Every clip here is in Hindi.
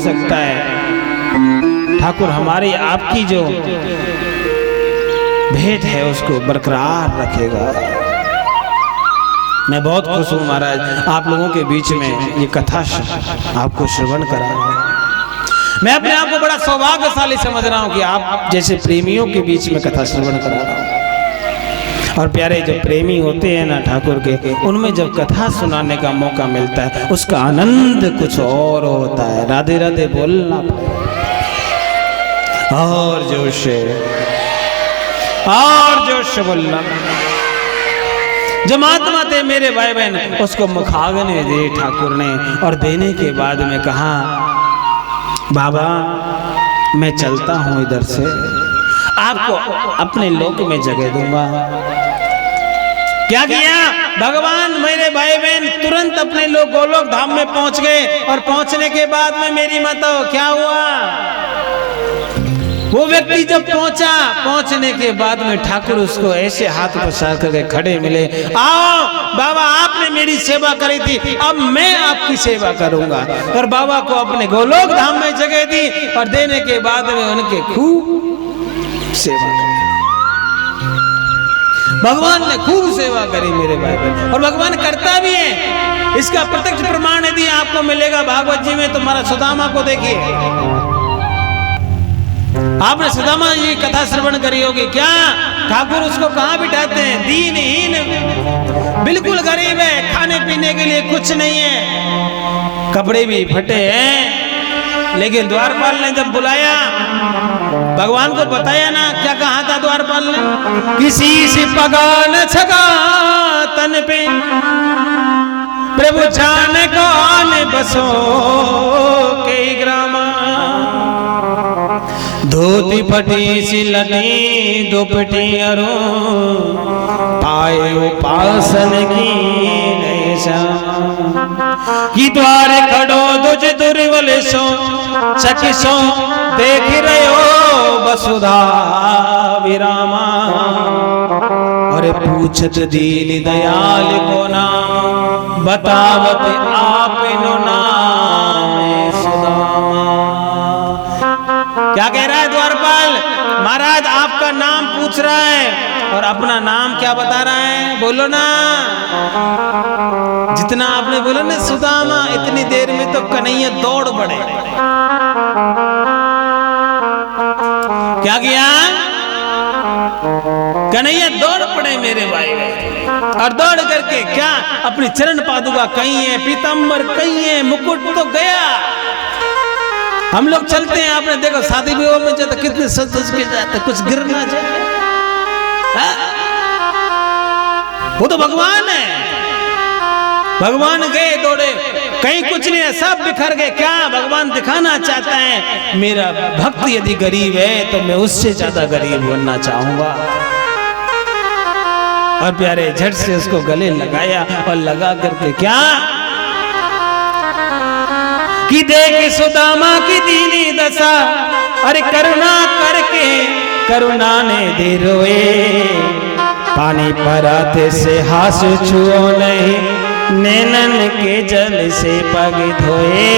सकता है ठाकुर हमारी आपकी जो भेंट है उसको बरकरार रखेगा। मैं बहुत खुश हूँ महाराज, आप लोगों के बीच में ये कथा आपको श्रवण करा रहा हूँ। मैं अपने आप को बड़ा सौभाग्यशाली समझ रहा हूँ कि आप जैसे प्रेमियों के बीच में कथा श्रवण करा रहा हूँ। और प्यारे जो प्रेमी होते हैं ना ठाकुर के, उनमें जब कथा सुनाने का मौका मिलता है उसका आनंद कुछ और होता है। राधे राधे बोलना और जोश बोलना। जो महात्मा थे मेरे भाई बहन, उसको मुखाग्नि दे ठाकुर ने, और देने के बाद में कहा बाबा मैं चलता हूँ इधर से, आपको अपने लोक में जगह दूंगा। क्या किया भगवान मेरे भाई बहन तुरंत अपने लोग गोलोक धाम में पहुंच गए। और पहुंचने के बाद में मेरी माता क्या हुआ, वो व्यक्ति जब पहुंचा, पहुंचने के बाद में ठाकुर उसको ऐसे हाथ पसार करके खड़े मिले, आओ बाबा आपने मेरी सेवा करी थी, अब मैं आपकी सेवा करूंगा। और बाबा को अपने गोलोक धाम में जगह दी और देने के बाद में उनके खूब सेवा करी। भगवान ने खूब सेवा करी मेरे भाई बहन, और भगवान करता भी है। इसका प्रत्यक्ष प्रमाण यदि आपको मिलेगा भागवत जी में, तुम्हारा सुदामा को देखिए। आपने सुदामा जी कथा श्रवण करी होगी। क्या ठाकुर उसको कहाँ बिठाते हैं, दीनहीन, बिल्कुल गरीब है, खाने पीने के लिए कुछ नहीं है, कपड़े भी फटे हैं। लेकिन द्वारपाल ने जब बुलाया, भगवान को बताया ना, क्या कहा था द्वारपाल ने, किसी से पगा न छगा तन पे, प्रभु जाने कौन बसो के ग्रामा, धोती फटी सी लटी दुपटी अरो, पाए उपासन की नैसा, कि द्वारे खड़ो दुज दुर्बल सो, चकिसो देख रहे हो वसुधा विरामा, और पूछत दीन दयाल को नाम, बतावत आप नो नाम सुदामा। क्या कह रहा है द्वारपाल महाराज, आपका नाम पूछ रहा है और अपना नाम क्या बता रहा है, बोलो ना। जितना आपने बोला ना सुदामा, इतनी देर में तो कन्हैया दौड़ पड़े। क्या किया, कन्हैया दौड़ पड़े मेरे भाई, और दौड़ करके क्या अपनी चरण पादुका कहीं है, पीताम्बर कहीं है, मुकुट तो गया। हम लोग चलते हैं, आपने देखो शादी विवाह में जाते कितने सज सज के जाते, कुछ गिर ना जाए। वो तो भगवान है, भगवान गए दौड़े, कहीं कुछ नहीं है, सब बिखर गए। क्या भगवान दिखाना चाहता है, मेरा भक्त यदि गरीब है तो मैं उससे ज्यादा गरीब बनना चाहूंगा। और प्यारे झट से उसको गले लगाया, और लगा करके क्या कि देख सुदामा की दीनी दशा, अरे करुणा करके करुणा ने दे रोए, पानी पराते से हाथ छुओ नहीं, नैनन के जल से पग धोए,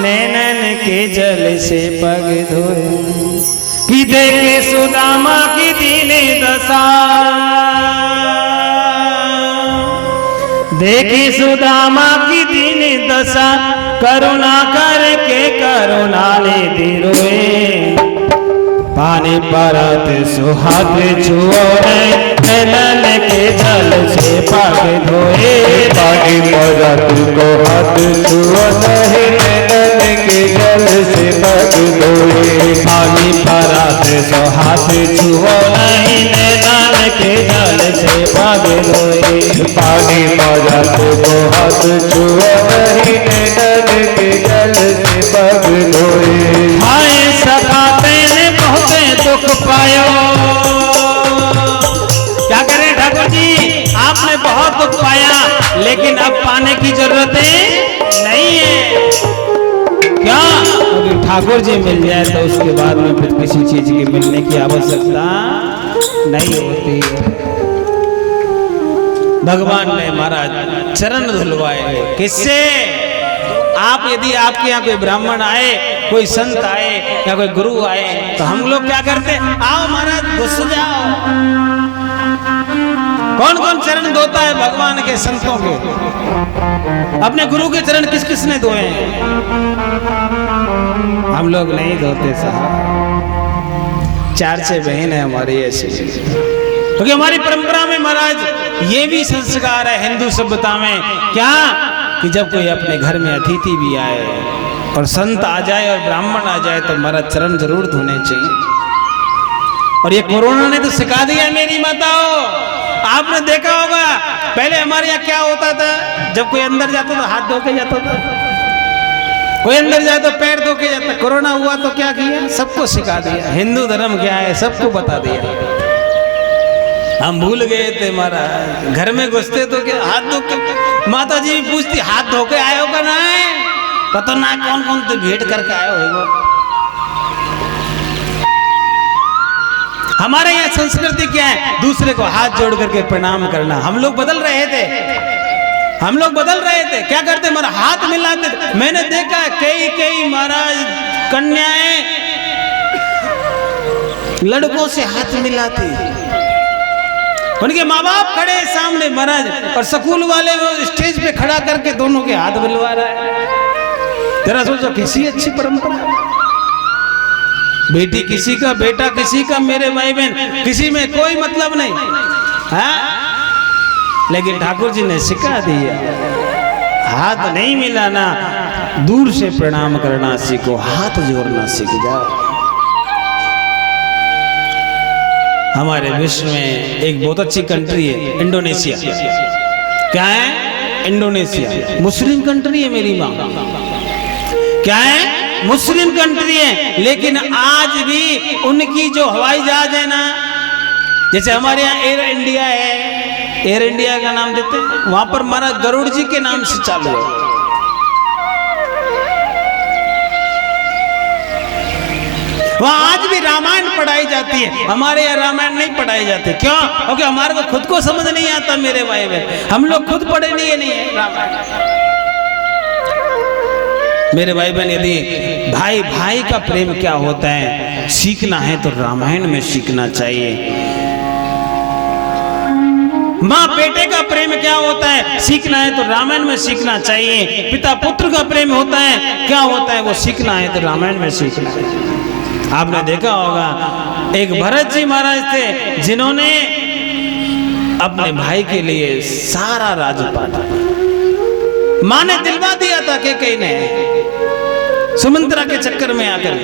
नैनन के जल से पग धोए, कि देखे सुदामा की दीनी दशा, देखी सुदामा की दीनी दशा, करुणा करके करुणा ने दी रोए, पानी परत सुहाग छुओ नैनन के जल से पग धोए, पानी परत को हाथ छुओ नहीं, नैनन के जल से पग धोए, पानी परत सुहाग छुओ नहीं, नैनन के जल से पग धोए, पानी परत को हाथ छुओ नहीं, नैनन के जल से पग धोए। हाय सखा तेने बहुत दुख पायो। क्या करें ठाकुर जी, आपने बहुत दुख पाया, लेकिन अब पाने की जरूरत नहीं है। क्या अगर ठाकुर जी मिल जाए तो उसके बाद में फिर किसी चीज की मिलने की आवश्यकता नहीं होती। भगवान ने महाराज चरण धुलवाए, किससे, आप यदि आपके यहाँ कोई ब्राह्मण आए, कोई संत आए या कोई गुरु आए, तो हम लोग क्या करते? आओ महाराज घुस जाओ। कौन कौन चरण धोता है भगवान के, संतों के? अपने गुरु के चरण किस किसने धोए हैं? हम लोग नहीं धोते साहब। 4 बहन है हमारी ऐसी, क्योंकि हमारी परंपरा में महाराज ये भी संस्कार है हिंदू सभ्यता में, क्या कि जब कोई अपने घर में अतिथि भी आए और संत आ जाए और ब्राह्मण आ जाए तो हमारा चरण जरूर धोने चाहिए। और ये कोरोना ने तो सिखा दिया मेरी माताओं। आपने देखा होगा पहले हमारे यहाँ क्या होता था, जब कोई अंदर जाता तो हाथ धो के जाता था, कोई अंदर जाए तो पैर धो के जाता। कोरोना हुआ तो क्या किया? सबको सिखा दिया हिंदू धर्म क्या है, सबको बता दिया। हम भूल गए थे महाराज, घर में घुसते तो क्या हाथ धो के। माता जी भी पूछती हाथ धो के आए हो का ना? पता ना कौन कौन तो भेंट करके आए हो। हमारे यहाँ संस्कृति क्या है? दूसरे को हाथ जोड़ करके प्रणाम करना। हम लोग बदल रहे थे, हम लोग बदल रहे थे। क्या करते? हमारा हाथ मिलाते थे। मैंने देखा कई महाराज कन्याएं लड़कों से हाथ मिलाती, उनके माँ बाप खड़े सामने महाराज, और स्कूल वाले वो स्टेज पे खड़ा करके दोनों के हाथ मिलवा रहा है। जरा सोचो किसी अच्छी परंपरा। बेटी किसी का, बेटा किसी का, मेरे भाई बहन किसी में कोई मतलब नहीं है। लेकिन ठाकुर जी ने सिखा दिया, हाथ नहीं मिलाना, दूर से प्रणाम करना सीखो, हाथ जोड़ना सीख जाओ। हमारे विश्व में एक बहुत अच्छी कंट्री है इंडोनेशिया। क्या है? इंडोनेशिया मुस्लिम कंट्री है मेरी माँ। क्या है? मुस्लिम कंट्री है, लेकिन आज भी उनकी जो हवाई जहाज है ना, जैसे हमारे यहाँ एयर इंडिया है, एयर इंडिया का नाम देते हैं, वहां पर हमारा गरुड़ जी के नाम से चालू है। वहां आज भी रामायण पढ़ाई जाती है, हमारे यहाँ रामायण नहीं पढ़ाई जाती। क्यों? क्योंकि हमारे को खुद को समझ नहीं आता मेरे भाई बहन, हम लोग खुद पढ़े नहीं है रामायण। मेरे भाई बहन, यदि भाई भाई का प्रेम क्या होता है सीखना है तो रामायण में सीखना चाहिए। माँ बेटे का प्रेम क्या होता है सीखना है तो रामायण में सीखना चाहिए। पिता पुत्र का प्रेम होता है, क्या होता है वो सीखना है तो रामायण में सीखना है। आपने देखा होगा एक भरत जी महाराज थे, जिन्होंने अपने भाई के लिए सारा राजपाट माँ ने दिलवा दिया था कि कहीं ने सुमंत्रा के चक्कर में आकर,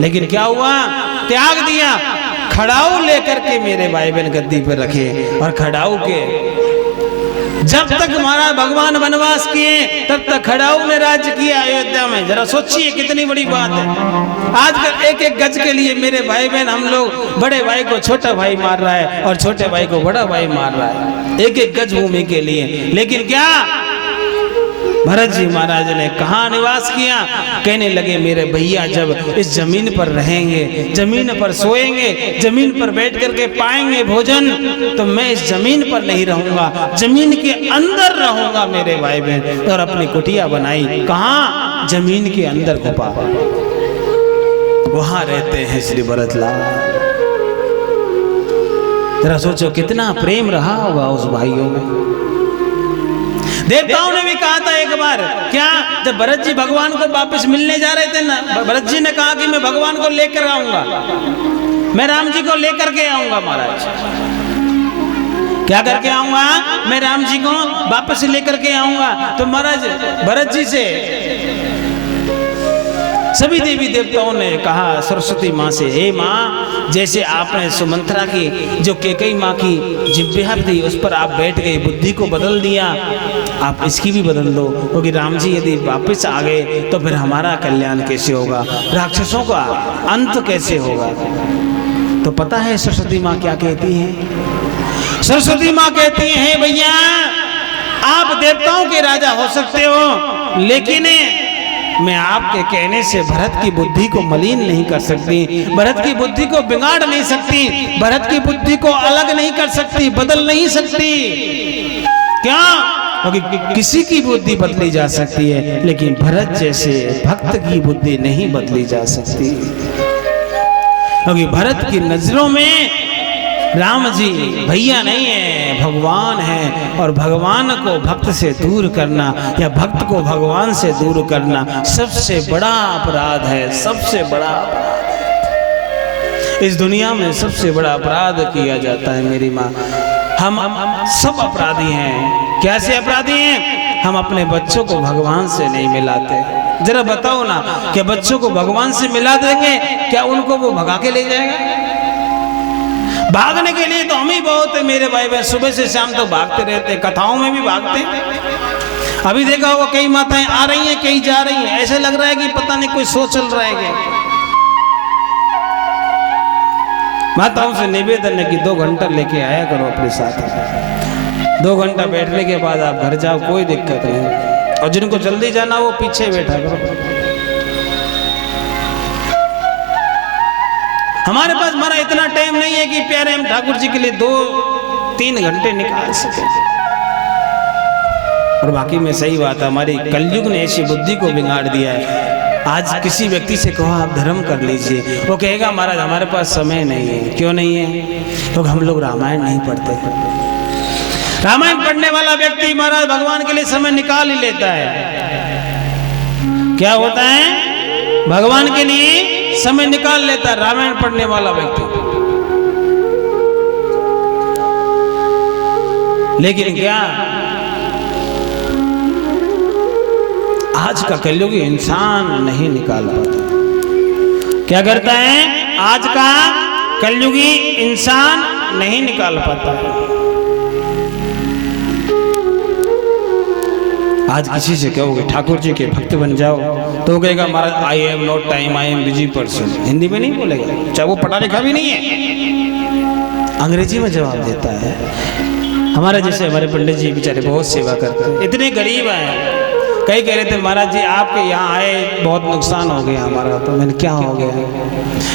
लेकिन क्या हुआ? त्याग दिया। खड़ाऊ लेकर के मेरे भाई बहन गद्दी पर रखे, और खड़ाऊ के जब तक हमारा भगवान वनवास किए तब तक खड़ाऊ ने राज्य किया अयोध्या में। जरा सोचिए कितनी बड़ी बात है। आजकल एक एक गज के लिए मेरे भाई बहन हम लोग बड़े भाई को छोटा भाई मार रहा है और छोटे भाई को बड़ा भाई मार रहा है, एक एक गज भूमि के लिए। लेकिन क्या भरत जी महाराज ने कहाँ निवास किया? कहने लगे मेरे भैया जब इस जमीन पर रहेंगे, जमीन पर सोएंगे, जमीन पर बैठ करके पाएंगे भोजन, तो मैं इस जमीन पर नहीं रहूंगा, जमीन के अंदर रहूंगा मेरे भाई बहन। और अपनी कुटिया बनाई, कहाँ? जमीन के अंदर गुफा, वहां रहते हैं श्री भरतलाल। जरा सोचो कितना प्रेम रहा होगा उस भाइयों में। देवताओं ने भी कहा था एक बार, क्या जब भरत जी भगवान को वापस मिलने जा रहे थे ना, भरत जी ने कहा कि मैं भगवान को लेकर आऊंगा, मैं राम जी को लेकर के आऊंगा। महाराज क्या करके आऊंगा? मैं राम जी को वापस लेकर के आऊंगा। तो महाराज भरत जी से सभी देवी देवताओं ने कहा सरस्वती माँ से, हे माँ, जैसे आपने सुमंत्रा की जो कैकेयी माँ की जिब्या थी उस पर आप बैठ गए, बुद्धि को बदल दिया, आप इसकी भी बदल दो, क्योंकि राम जी यदि वापस आ गए तो फिर हमारा कल्याण कैसे होगा, राक्षसों का अंत कैसे होगा। तो पता है सरस्वती माँ क्या कहती है? सरस्वती माँ कहती है, भैया आप देवताओं के राजा हो सकते हो, लेकिन मैं आपके कहने से भरत की बुद्धि को मलिन नहीं कर सकती, भरत की बुद्धि को बिगाड़ नहीं सकती, भरत की बुद्धि को अलग नहीं कर सकती, बदल नहीं सकती। क्या? क्योंकि किसी की बुद्धि बदली जा सकती है, लेकिन भरत जैसे भक्त की बुद्धि नहीं बदली जा सकती। क्योंकि भरत की नजरों में राम जी भैया नहीं है, भगवान है। और भगवान को भक्त से दूर करना या भक्त को भगवान से दूर करना सबसे बड़ा अपराध है, सबसे बड़ा अपराध। इस दुनिया में सबसे बड़ा अपराध किया जाता है मेरी माँ। हम सब अपराधी हैं। कैसे अपराधी हैं? हम अपने बच्चों को भगवान से नहीं मिलाते। जरा बताओ ना, क्या बच्चों को भगवान से मिला देंगे? क्या उनको वो भगा के ले जाएगा? भागने के लिए तो हम ही बहुत है मेरे भाई बहन, सुबह से शाम तो भागते रहते, कथाओं में भी भागते हैं। अभी देखा होगा कई माताएं आ रही हैं, कई जा रही हैं, ऐसे लग रहा है कि पता नहीं कोई शो चल रहा है क्या। माताओं से निवेदन है कि 2 घंटा लेके आया करो अपने साथ। 2 घंटा बैठने के बाद आप घर जाओ, कोई दिक्कत नहीं। और जिनको जल्दी जाना वो पीछे बैठा करो। हमारे पास हमारा इतना टाइम नहीं है कि प्यारे हम ठाकुर जी के लिए 2-3 घंटे निकाल सके। और बाकी में सही बात है, हमारी कलयुग ने ऐसी बुद्धि को बिगाड़ दिया है। आज किसी व्यक्ति से कहो आप धर्म कर लीजिए, वो कहेगा महाराज हमारे पास समय नहीं है। क्यों नहीं है? क्योंकि हम लोग रामायण नहीं पढ़ते। रामायण पढ़ने वाला व्यक्ति महाराज भगवान के लिए समय निकाल ही लेता है। क्या होता है? भगवान के लिए समय निकाल लेता है रामायण पढ़ने वाला व्यक्ति। लेकिन क्या आज का कलयुगी इंसान नहीं निकाल पाता? क्या करता है? आज का कलयुगी इंसान नहीं निकाल पाता है। आज किसी से कहोगे ठाकुर जी के भक्त बन जाओ तो कहेगा महाराज I have not time, I am busy person. Hindi में नहीं बोलेगा, चाहे वो पढ़ा लिखा भी नहीं है, अंग्रेजी में जवाब देता है। हमारे जैसे हमारे पंडित जी बेचारे बहुत सेवा करते हैं, इतने गरीब हैं। कई कह रहे थे महाराज जी आपके यहाँ आए बहुत नुकसान हो गया हमारा। तो मैंने क्या हो गया?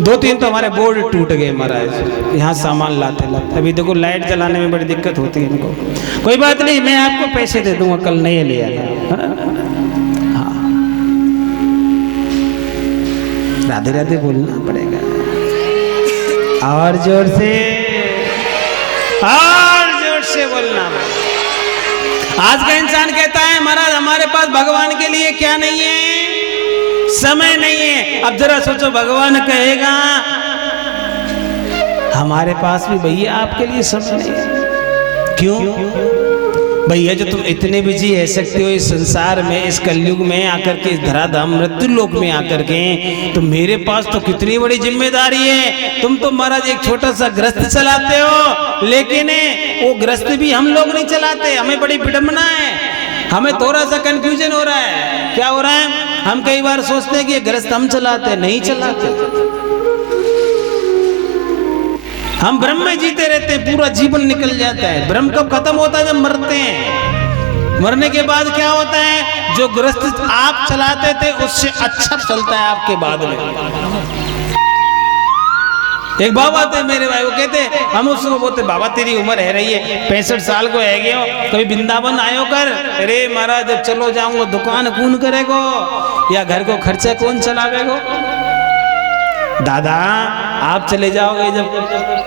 2-3 तो हमारे बोर्ड टूट गए महाराज, यहाँ सामान लाते लाते। अभी देखो लाइट जलाने में बड़ी दिक्कत होती है इनको। कोई बात नहीं, मैं आपको पैसे दे दूंगा, कल नहीं ले आना। हाँ, राधे राधे बोलना पड़ेगा और जोर से, और जोर से बोलना। आज का इंसान कहता है महाराज हमारे पास भगवान के लिए क्या नहीं है? समय नहीं है। अब जरा सोचो, भगवान कहेगा हमारे पास भी भैया आपके लिए समय नहीं है। क्यों भैया? जो तुम इतने बिजी रह सकते हो इस संसार में, इस कलयुग में आकर के, इस धराधाम मृत्यु लोक में आकर के, तो मेरे पास तो कितनी बड़ी जिम्मेदारी है। तुम तो महाराज एक छोटा सा ग्रस्त चलाते हो, लेकिन वो ग्रस्त भी हम लोग नहीं चलाते। हमें बड़ी विडंबना है, हमें थोड़ा सा कंफ्यूजन हो रहा है। क्या हो रहा है? हम कई बार सोचते हैं कि ग्रस्त हम चलाते, नहीं चलाते। हम ब्रह्म में जीते रहते हैं, पूरा जीवन निकल जाता है। ब्रह्म कब खत्म होता है? जब मरते हैं। मरने के बाद क्या होता है? जो गृहस्थ आप चलाते थे उससे अच्छा चलता है आपके बाद में। एक बाबा थे मेरे भाई, वो कहते हम उसको बोलते बाबा तेरी उम्र है रही है 65 साल को है गए हो, कभी वृंदावन आयो कर। अरे महाराज जब चलो जाऊंगा दुकान कौन करेगो या घर को खर्चा कौन चलावेगो? दादा आप चले जाओगे जब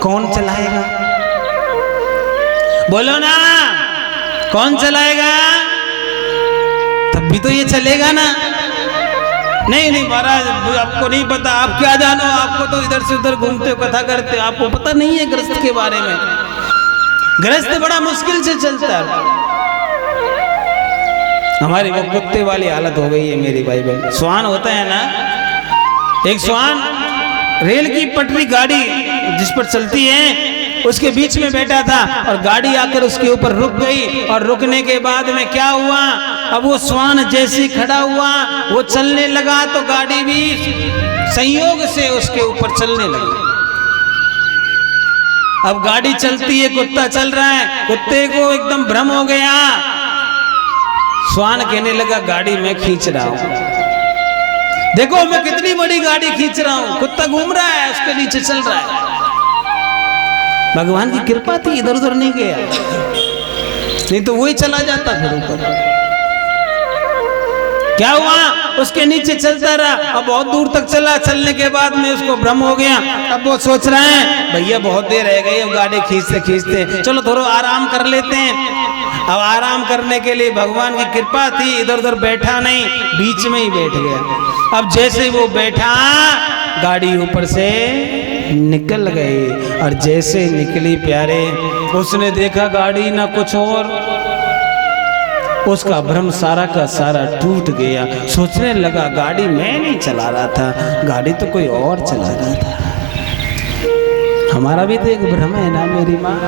कौन चलाएगा? बोलो ना, कौन चलाएगा? तब भी तो ये चलेगा ना। नहीं नहीं महाराज आपको नहीं पता, आप क्या जानो, आपको तो इधर से उधर घूमते हो, कथा करते हो, आपको पता नहीं है गृहस्थ के बारे में। गृहस्थ बड़ा मुश्किल से चलता है। हमारी वो कुत्ते वाली हालत हो गई है मेरी भाई बहन। स्वान होता है ना, एक स्वान रेल की पटरी गाड़ी जिस पर चलती है उसके बीच में बैठा था और गाड़ी आकर उसके ऊपर रुक गई। और रुकने के बाद में क्या हुआ? अब वो स्वान जैसे खड़ा हुआ वो चलने लगा तो गाड़ी भी संयोग से उसके ऊपर चलने लगी। अब गाड़ी चलती है, कुत्ता चल रहा है, कुत्ते को एकदम भ्रम हो गया। स्वान कहने लगा गाड़ी मैं खींच रहा हूं, देखो मैं कितनी बड़ी गाड़ी खींच रहा हूं। कुत्ता घूम रहा है, उसके नीचे चल रहा है। भगवान की कृपा थी, इधर उधर नहीं गया। नहीं तो वही चला जाता फिर ऊपर। क्या हुआ, उसके नीचे चलता रहा, अब बहुत दूर तक चला। चलने के बाद में उसको भ्रम हो गया। अब वो सोच रहे हैं भैया बहुत देर रह गई, अब गाड़ी खींचते खींचते चलो थोड़ा आराम कर लेते हैं। अब आराम करने के लिए भगवान की कृपा थी, इधर उधर बैठा नहीं, बीच में ही बैठ गया। अब जैसे वो बैठा, गाड़ी ऊपर से निकल गई, और जैसे निकली प्यारे, उसने देखा गाड़ी ना कुछ और, उसका भ्रम सारा का सारा टूट गया। सोचने लगा गाड़ी मैं नहीं चला रहा था, गाड़ी तो कोई और चला रहा था। हमारा भी तो एक भ्रम है ना मेरी माँ।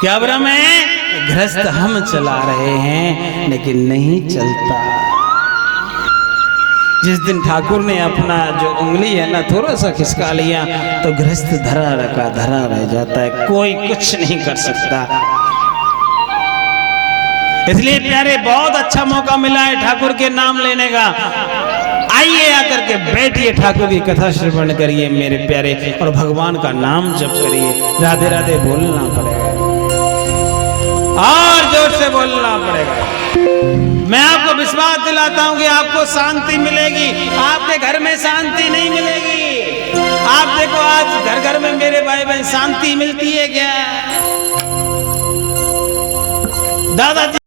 क्या भ्रम है? गृहस्थ हम चला रहे हैं लेकिन नहीं चलता। जिस दिन ठाकुर ने अपना जो उंगली है ना थोड़ा सा खिसका लिया, तो गृहस्थ धरा रखा धरा रह जाता है, कोई कुछ नहीं कर सकता। इसलिए प्यारे बहुत अच्छा मौका मिला है ठाकुर के नाम लेने का। आइए आकर के बैठिए, ठाकुर की कथा श्रवण करिए मेरे प्यारे, और भगवान का नाम जप करिए। राधे राधे बोलना पड़ेगा, और जोर से बोलना पड़ेगा। मैं आपको विश्वास दिलाता हूं कि आपको शांति मिलेगी। आपके घर में शांति नहीं मिलेगी। आप देखो आज घर घर में मेरे भाई बहन शांति मिलती है क्या? दादाजी